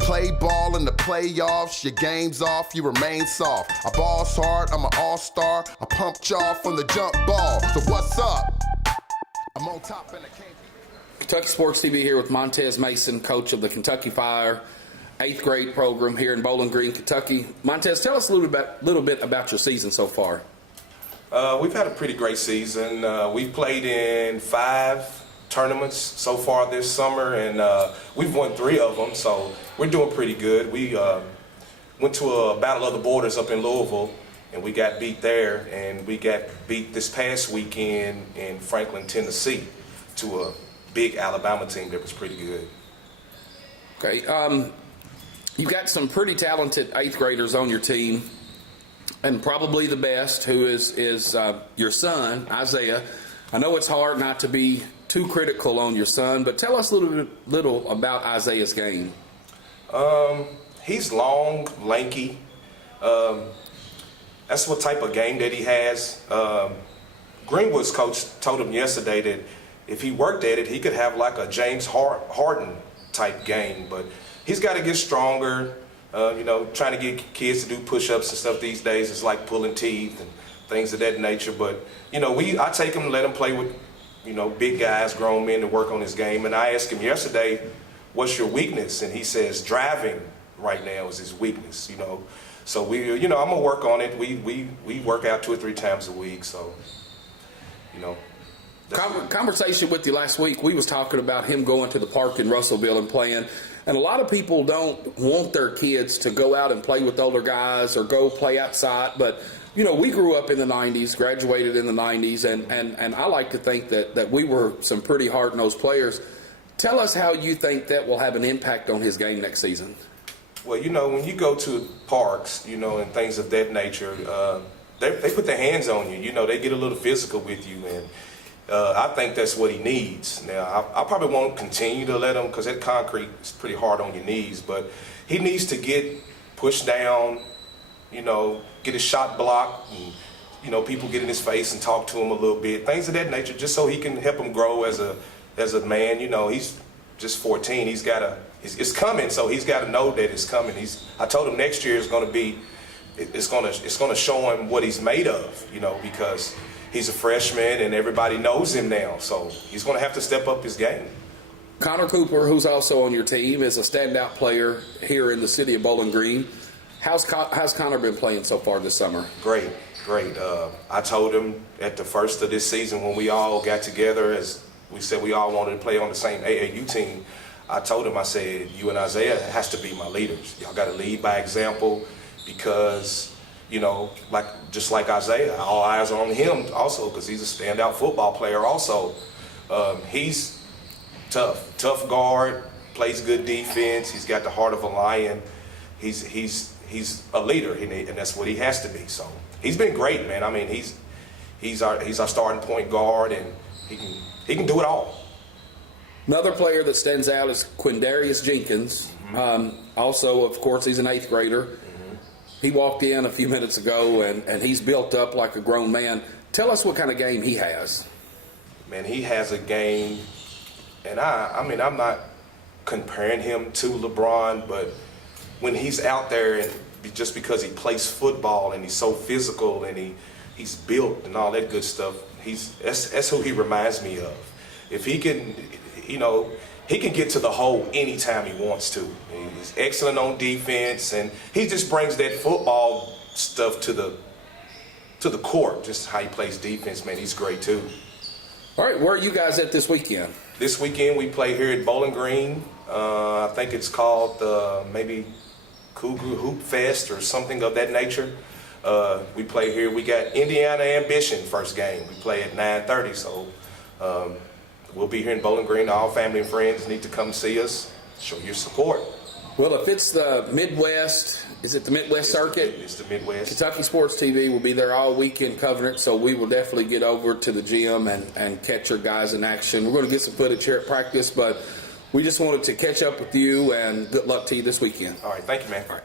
play ball in the playoffs, your game's off, you remain soft. I balls hard, I'm an all-star. I pumped y'all from the jump ball. So what's up? I'm on top and I can't be. Kentucky Sports TV here with Montez Mason, coach of the Kentucky Fire 8th grade program here in Bowling Green, Kentucky. Montez, tell us a little bit about your season so far. We've had a pretty great season. We've played in 5 tournaments so far this summer, and we've won 3 of them, so we're doing pretty good. We went to a Battle of the Borders up in Louisville, and we got beat there, and we got beat this past weekend in Franklin, Tennessee, to a big Alabama team that was pretty good. Okay, you've got some pretty talented 8th graders on your team, and probably the best, who is your son, Isaiah. I know it's hard not to be too critical on your son, but tell us a little about Isaiah's game. He's long, lanky. That's what type of game that he has. Greenwood's coach told him yesterday that if he worked at it, he could have like a James Harden type game, but he's got to get stronger. Trying to get kids to do push-ups and stuff these days is like pulling teeth and things of that nature. But I take him and let him play with big guys, grown men, to work on his game. And I asked him yesterday, "What's your weakness?" And he says driving right now is his weakness. So I'm gonna work on it. We work out 2 or 3 times a week. So Conversation with you last week, we was talking about him going to the park in Russellville and playing. And a lot of people don't want their kids to go out and play with older guys or go play outside. But, we grew up in the 90s, graduated in the 90s, and I like to think that we were some pretty hard-nosed players. Tell us how you think that will have an impact on his game next season. Well, when you go to parks, and things of that nature, they put their hands on you. They get a little physical with you, and I think that's what he needs. Now, I probably won't continue to let him, because that concrete is pretty hard on your knees, but he needs to get pushed down, get his shot blocked, and, people get in his face and talk to him a little bit, things of that nature, just so he can help him grow as a man. He's just 14. It's coming, so he's got to know that it's coming. I told him next year is going to be, it's going to show him what he's made of, because he's a freshman and everybody knows him now, so he's going to have to step up his game. Connor Cooper, who's also on your team, is a standout player here in the city of Bowling Green. How's Connor been playing so far this summer? Great. I told him at the first of this season when we all got together, as we said we all wanted to play on the same AAU team, I told him, I said, you and Isaiah has to be my leaders. Y'all got to lead by example, because just like Isaiah, all eyes are on him also, because he's a standout football player also. He's tough guard, plays good defense. He's got the heart of a lion. He's a leader, and that's what he has to be. So he's been great, man. I mean, he's our starting point guard, and he can do it all. Another player that stands out is Quinn Jenkins. Also, of course, he's an 8th grader. He walked in a few minutes ago, and he's built up like a grown man. Tell us what kind of game he has. Man, he has a game, and I'm not comparing him to LeBron, but when he's out there, and just because he plays football and he's so physical and he's built and all that good stuff, that's who he reminds me of. If he can, he can get to the hole anytime he wants to. He's excellent on defense, and he just brings that football stuff to the court, just how he plays defense, man. He's great too. All right, where are you guys at this weekend? This weekend we play here at Bowling Green. I think it's called maybe Cougar Hoop Fest or something of that nature. We play here. We got Indiana Ambition first game. We play at 9:30, so we'll be here in Bowling Green. All family and friends need to come see us, show your support. Well, if it's the Midwest, is it the Midwest circuit? It's the Midwest. Kentucky Sports TV will be there all weekend covering it, so we will definitely get over to the gym and catch your guys in action. We're going to get some footage here at practice, but we just wanted to catch up with you, and good luck to you this weekend. All right, thank you, man. All right.